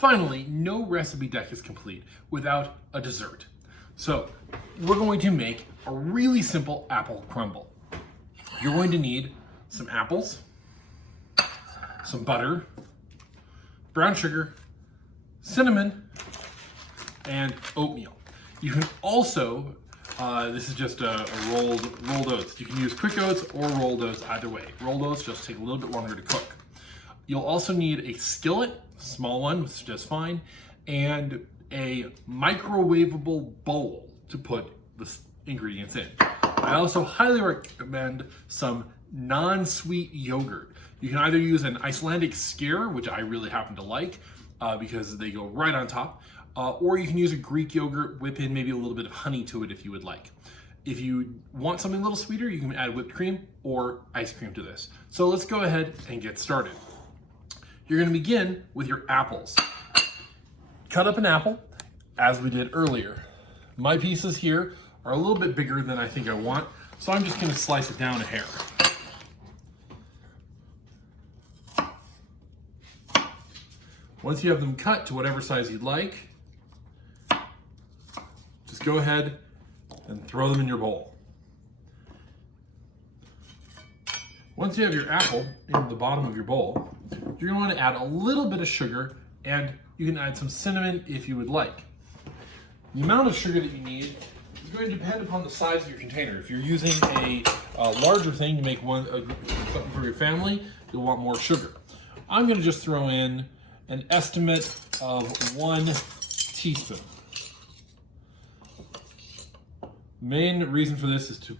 Finally, no recipe deck is complete without a dessert. So we're going to make a really simple apple crumble. You're going to need some apples, some butter, brown sugar, cinnamon, and oatmeal. You can also, this is just a rolled oats. You can use quick oats or rolled oats, either way. Rolled oats just take a little bit longer to cook. You'll also need a skillet, small one, which is just fine, and a microwavable bowl to put the ingredients in. I also highly recommend some non-sweet yogurt. You can either use an Icelandic skyr, which I really happen to like because they go right on top, or you can use a Greek yogurt, whip in maybe a little bit of honey to it if you would like. If you want something a little sweeter, you can add whipped cream or ice cream to this. So let's go ahead and get started. You're gonna begin with your apples. Cut up an apple, as we did earlier. My pieces here are a little bit bigger than I think I want, so I'm just gonna slice it down a hair. Once you have them cut to whatever size you'd like, just go ahead and throw them in your bowl. Once you have your apple in the bottom of your bowl, you're going to want to add a little bit of sugar, and you can add some cinnamon if you would like. The amount of sugar that you need is going to depend upon the size of your container. If you're using a larger thing to make something for your family, you'll want more sugar. I'm going to just throw in an estimate of 1 teaspoon. Main reason for this is to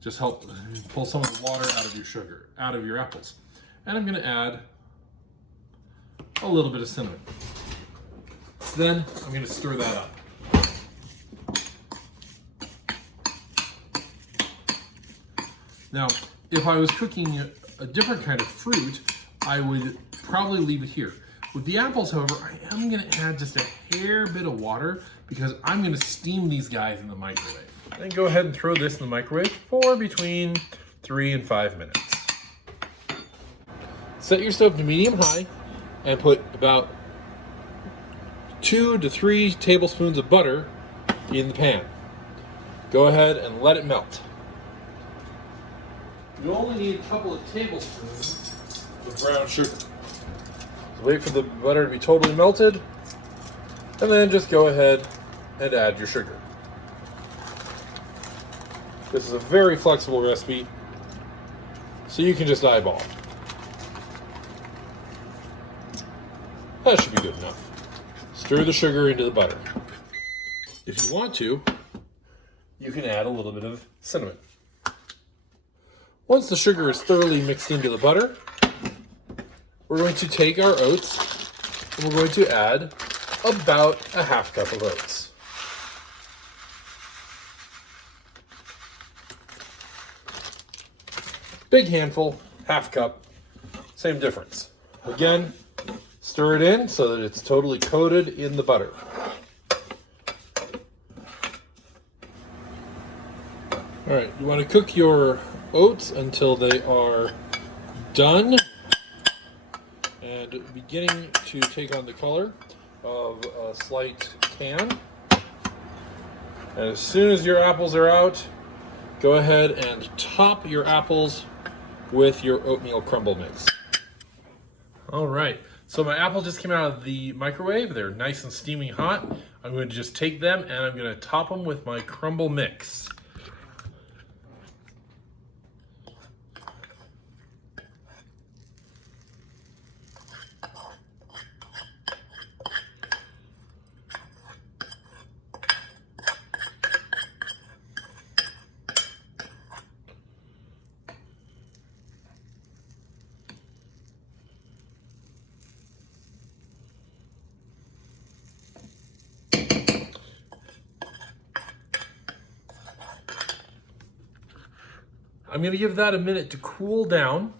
just help pull some of the water out of your sugar, out of your apples. And I'm gonna add a little bit of cinnamon. Then I'm gonna stir that up. Now, if I was cooking a different kind of fruit, I would probably leave it here. With the apples, however, I am gonna add just a hair bit of water because I'm gonna steam these guys in the microwave. Then go ahead and throw this in the microwave for between 3 and 5 minutes. Set your stove to medium-high and put about 2 to 3 tablespoons of butter in the pan. Go ahead and let it melt. You only need a couple of tablespoons of brown sugar. So wait for the butter to be totally melted, and then just go ahead and add your sugar. This is a very flexible recipe, so you can just eyeball. That should be good enough. Stir the sugar into the butter. If you want to, you can add a little bit of cinnamon. Once the sugar is thoroughly mixed into the butter, we're going to take our oats and we're going to add about a half cup of oats. Big handful, half cup, same difference. Again, stir it in so that it's totally coated in the butter. All right, you want to cook your oats until they are done and beginning to take on the color of a slight tan. And as soon as your apples are out, go ahead and top your apples with your oatmeal crumble mix. All right, so my apples just came out of the microwave. They're nice and steaming hot. I'm going to just take them and I'm going to top them with my crumble mix. I'm going to give that a minute to cool down,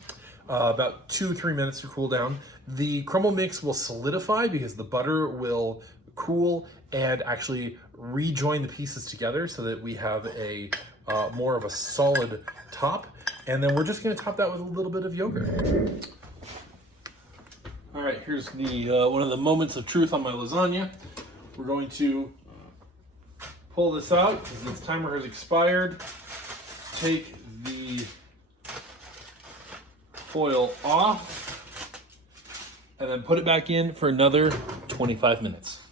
about 2-3 minutes to cool down. The crumble mix will solidify because the butter will cool and actually rejoin the pieces together so that we have a more of a solid top. And then we're just going to top that with a little bit of yogurt. All right, here's the one of the moments of truth on my lasagna. We're going to pull this out because its timer has expired. Take the foil off and then put it back in for another 25 minutes.